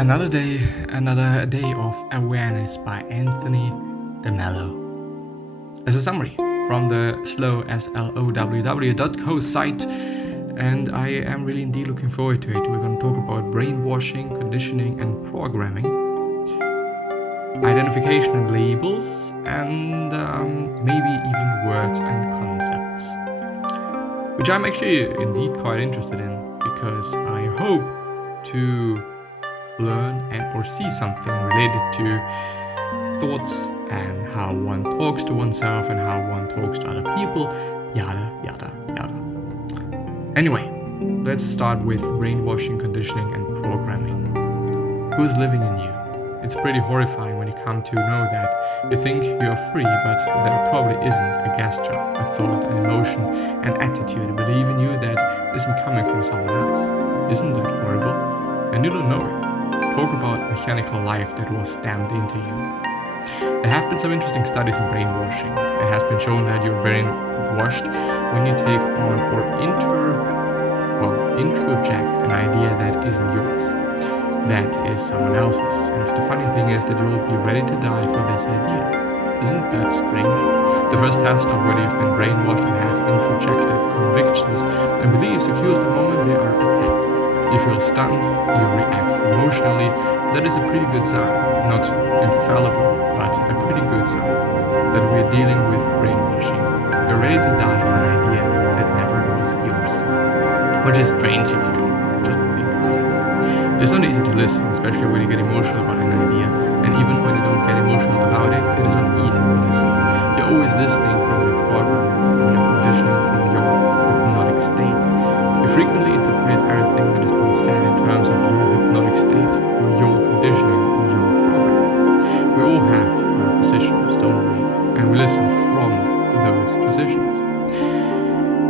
Another day of awareness by Anthony the Mello. As a summary from the SDWT.co site, and I am really indeed looking forward to it. We're going to talk about brainwashing, conditioning, and programming, identification and labels, and maybe even words and concepts, which I'm actually indeed quite interested in, because I hope to learn and or see something related to thoughts and how one talks to oneself and how one talks to other people, yada yada yada. Anyway, let's start with brainwashing, conditioning, and programming. Who's living in you? It's pretty horrifying when you come to know that you think you are free, but there probably isn't a gesture, a thought, an emotion, an attitude believing you that isn't coming from someone else. Isn't it horrible? And you don't know it. Talk about mechanical life that was stamped into you. There have been some interesting studies in brainwashing. It has been shown that you're brainwashed when you take on or introject an idea that isn't yours, that is someone else's. And the funny thing is that you will be ready to die for this idea. Isn't that strange? The first test of whether you've been brainwashed and have introjected convictions and beliefs occurs the moment they are attacked. You feel stunned, you react emotionally. That is a pretty good sign. Not infallible, but a pretty good sign that we're dealing with brainwashing. You're ready to die for an idea that never was yours. Which is strange if you just think about it. It's not easy to listen, especially when you get emotional about an idea. And even when you don't get emotional about it, it is not easy to listen. You're always listening from your programming, from your conditioning, from your hypnotic state. You frequently interpret everything that is being said in terms of your hypnotic state, or your conditioning, or your programming. We all have our positions, don't we? And we listen from those positions.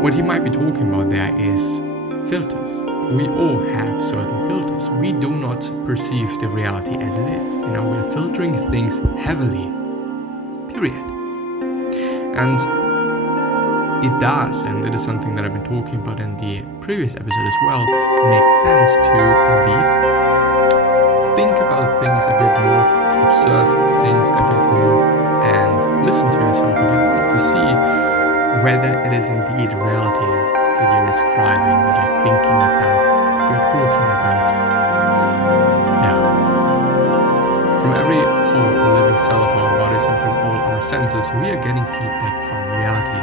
What he might be talking about there is filters. We all have certain filters. We do not perceive the reality as it is. We're filtering things heavily. Period. And it does, and it is something that I've been talking about in the previous episode as well, makes sense to indeed think about things a bit more, observe things a bit more, and listen to yourself a bit more to see whether it is indeed reality that you're describing, that you're thinking about, that you're talking about. From every pore or living cell of our bodies and from all our senses, we are getting feedback from reality.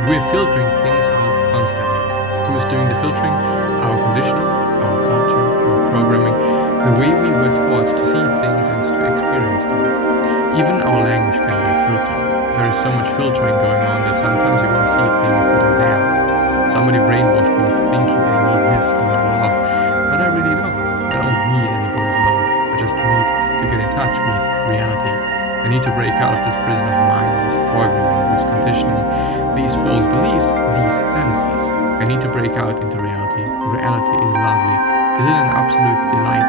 But we are filtering things out constantly. Who is doing the filtering? Our conditioning, our culture, our programming, the way we were taught to see things and to experience them. Even our language can be a filter. There is so much filtering going on that sometimes you won't see things that are there. Somebody brainwashed me into thinking I need his or her love, but I really don't. I don't need anybody's love. I just need to get in touch with reality. I need to break out of this prison of mind, this programming, this conditioning, these false beliefs, these fantasies. I need to break out into reality. Reality is lovely. Is it an absolute delight?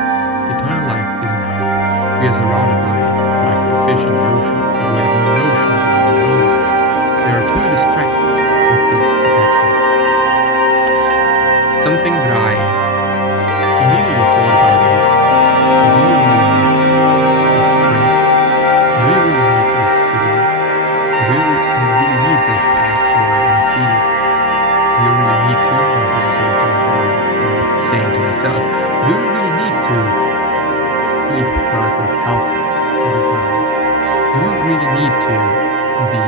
Eternal life is now. We are surrounded by it, like the fish in the ocean, but we have no notion about it, no. We are too distracted with this attachment. Something that I immediately thought about is, do you really need this drink? Do you really need this cigarette? Do you really need this X, Y, and Z? Do you really need to? And this is something that I'm saying to myself. Do you really need to eat quote-unquote healthy all the time? Do you really need to be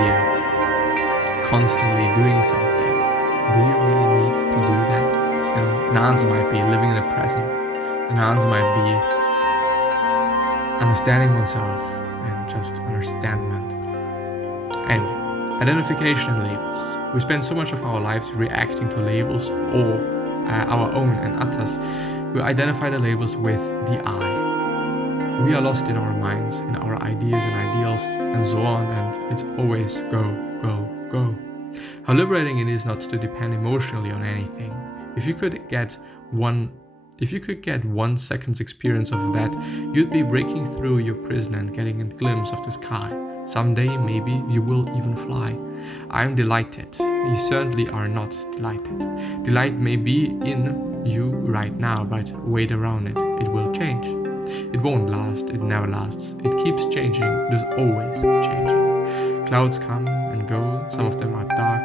constantly doing something? Do you really need to do that? And an answer might be living in the present. An answer might be understanding oneself and just understandment. Anyway, identification and labels. We spend so much of our lives reacting to labels or our own and others. We identify the labels with the I. We are lost in our minds, in our ideas and ideals and so on, and it's always go, go, go. How liberating it is not to depend emotionally on anything. If you could get 1 second's experience of that, you'd be breaking through your prison and getting a glimpse of the sky. Someday, maybe, you will even fly. I am delighted. You certainly are not delighted. Delight may be in you right now, but wait around it. It will change. It won't last, it never lasts. It keeps changing, it is always changing. Clouds come and go, some of them are dark,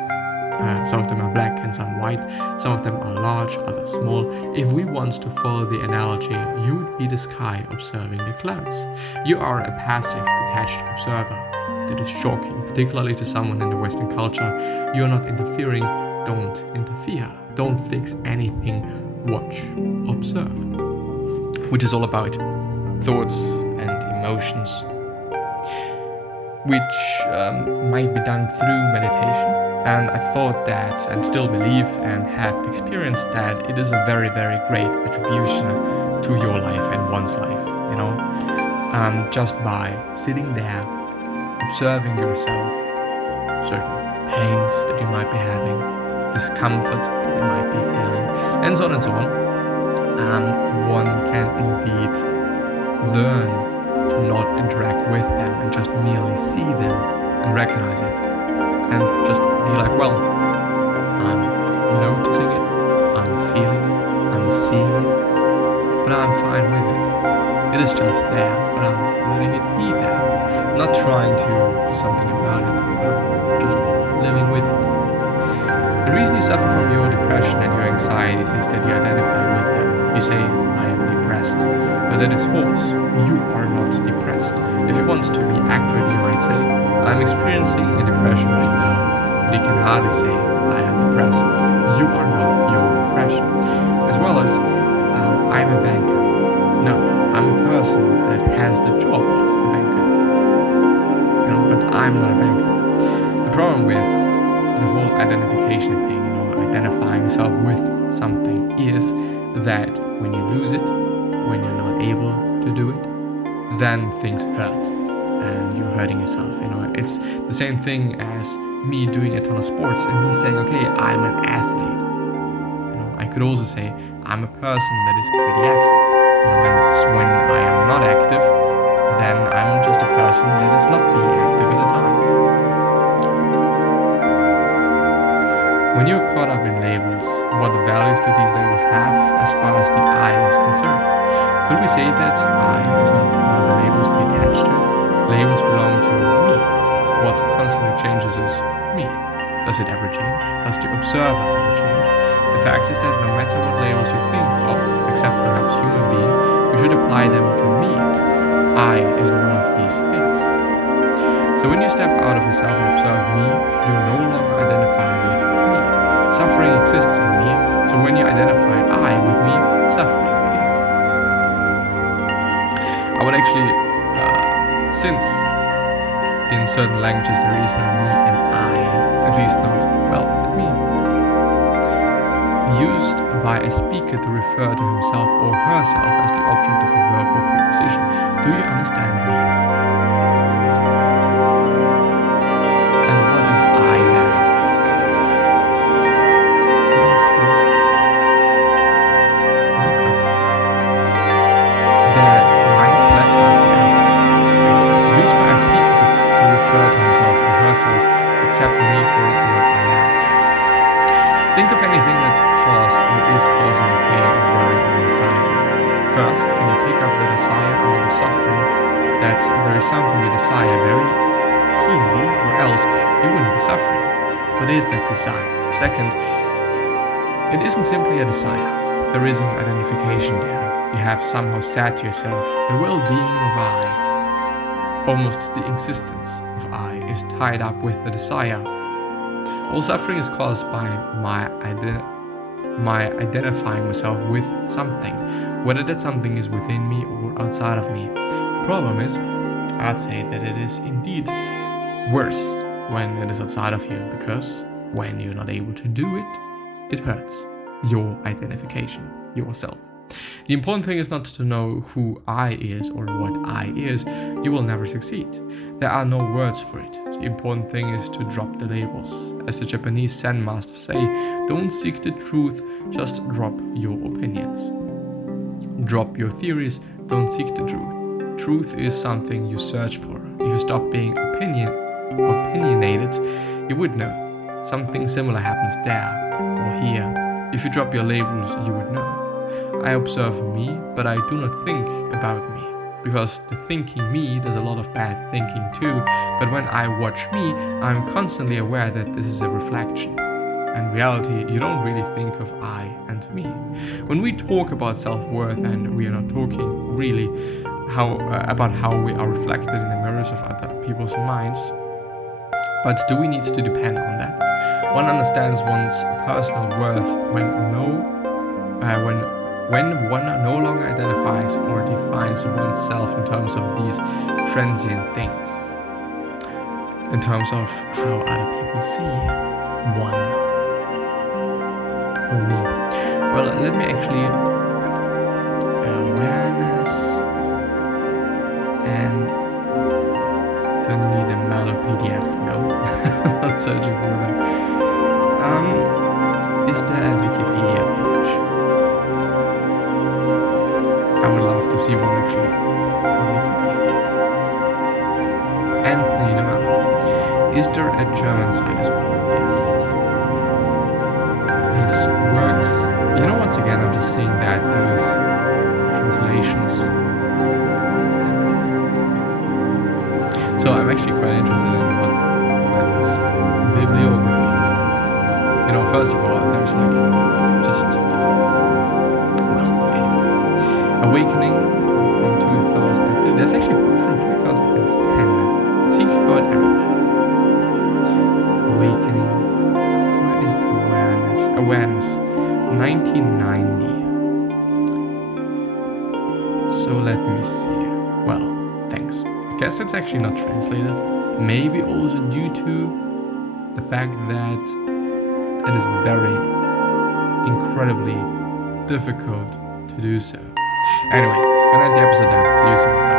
some of them are black and some white, some of them are large, others small. If we want to follow the analogy, you would be the sky observing the clouds. You are a passive, detached observer. That is shocking, particularly to someone in the Western culture. You are not interfering, don't interfere. Don't fix anything, watch, observe. Which is all about thoughts and emotions, which might be done through meditation. And I thought that, and still believe and have experienced that, it is a very, very great attribution to your life and one's life, just by sitting there, observing yourself, certain pains that you might be having, discomfort that you might be feeling, and so on and so on. One can indeed learn to not interact with them and just merely see them and recognize it and just be like, well, I'm noticing it, I'm feeling it, I'm seeing it, but I'm fine with it. It is just there, but I'm letting it be there. I'm not trying to do something about it, but I'm just living with it. The reason you suffer from your depression and your anxieties is that you identify with them. You say, I am depressed, but that is false. You are not depressed. If you want to be accurate, you might say, I'm experiencing a depression right now, but you can hardly say, I am depressed. You are not your depression. As well as, I'm a banker. No, I'm a person that has the job of a banker. But I'm not a banker. The problem with the whole identification thing, identifying yourself with something, is that when you lose it, when you're not able to do it, then things hurt and you're hurting yourself. It's the same thing as me doing a ton of sports and me saying, okay, I'm an athlete. I could also say I'm a person that is pretty active. And when I am not active, then I'm just a person that is not being active at a time. When you're caught up in labels, what values do these labels have as far as the I is concerned? Could we say that I is not one of the labels we attach to it? Labels belong to me. What constantly changes is me. Does it ever change? Does the observer ever change? The fact is that no matter what labels you think of, except perhaps human being, you should apply them to me. I is none of these things. So when you step out of yourself and observe me, you no longer identify with me. Suffering exists in me, so when you identify I with me, suffering begins. I would actually, since in certain languages there is no me and I, at least not, that me, used by a speaker to refer to himself or herself as the object of a verb or preposition. Do you understand me? And what is I then? Accept me for what I am. Think of anything that caused or is causing you pain or worry or anxiety. First, can you pick up the desire or the suffering that there is something you desire very keenly, or else you wouldn't be suffering? What is that desire? Second, it isn't simply a desire. There is an identification there. You have somehow said to yourself, the well-being of I, almost the existence of I, is tied up with the desire. All suffering is caused by my identifying myself with something, whether that something is within me or outside of me. The problem is, I'd say that it is indeed worse when it is outside of you, because when you're not able to do it, it hurts your identification, yourself. The important thing is not to know who I is or what I is. You will never succeed. There are no words for it. The important thing is to drop the labels. As the Japanese Zen masters say, don't seek the truth, just drop your opinions. Drop your theories, don't seek the truth. Truth is something you search for. If you stop being opinionated, you would know. Something similar happens there or here. If you drop your labels, you would know. I observe me, but I do not think about me. Because the thinking me does a lot of bad thinking too, but when I watch me, I'm constantly aware that this is a reflection. In reality, you don't really think of I and me. When we talk about self-worth, and we are not talking really about how we are reflected in the mirrors of other people's minds, but do we need to depend on that? One understands one's personal worth when one no longer identifies or defines oneself in terms of these transient things, in terms of how other people see one or me. Well, let me actually awareness and the mello PDF. No, I'm not searching for that. Is there a Wikipedia page? I would love to see one actually on Wikipedia. Anthony de Mello. Is there a German site as well? Yes. His works, once again, I'm just seeing that those translations are perfect. So I'm actually quite interested in what that is. Bibliography. First of all, there's Awakening from 2003. There's actually a book from 2010. Seek God Everywhere. Awakening. What is awareness? Awareness. 1990. So let me see. Well, thanks. I guess it's actually not translated. Maybe also due to the fact that it is very incredibly difficult to do so. Anyway, gonna end the episode now. See you soon. Bye.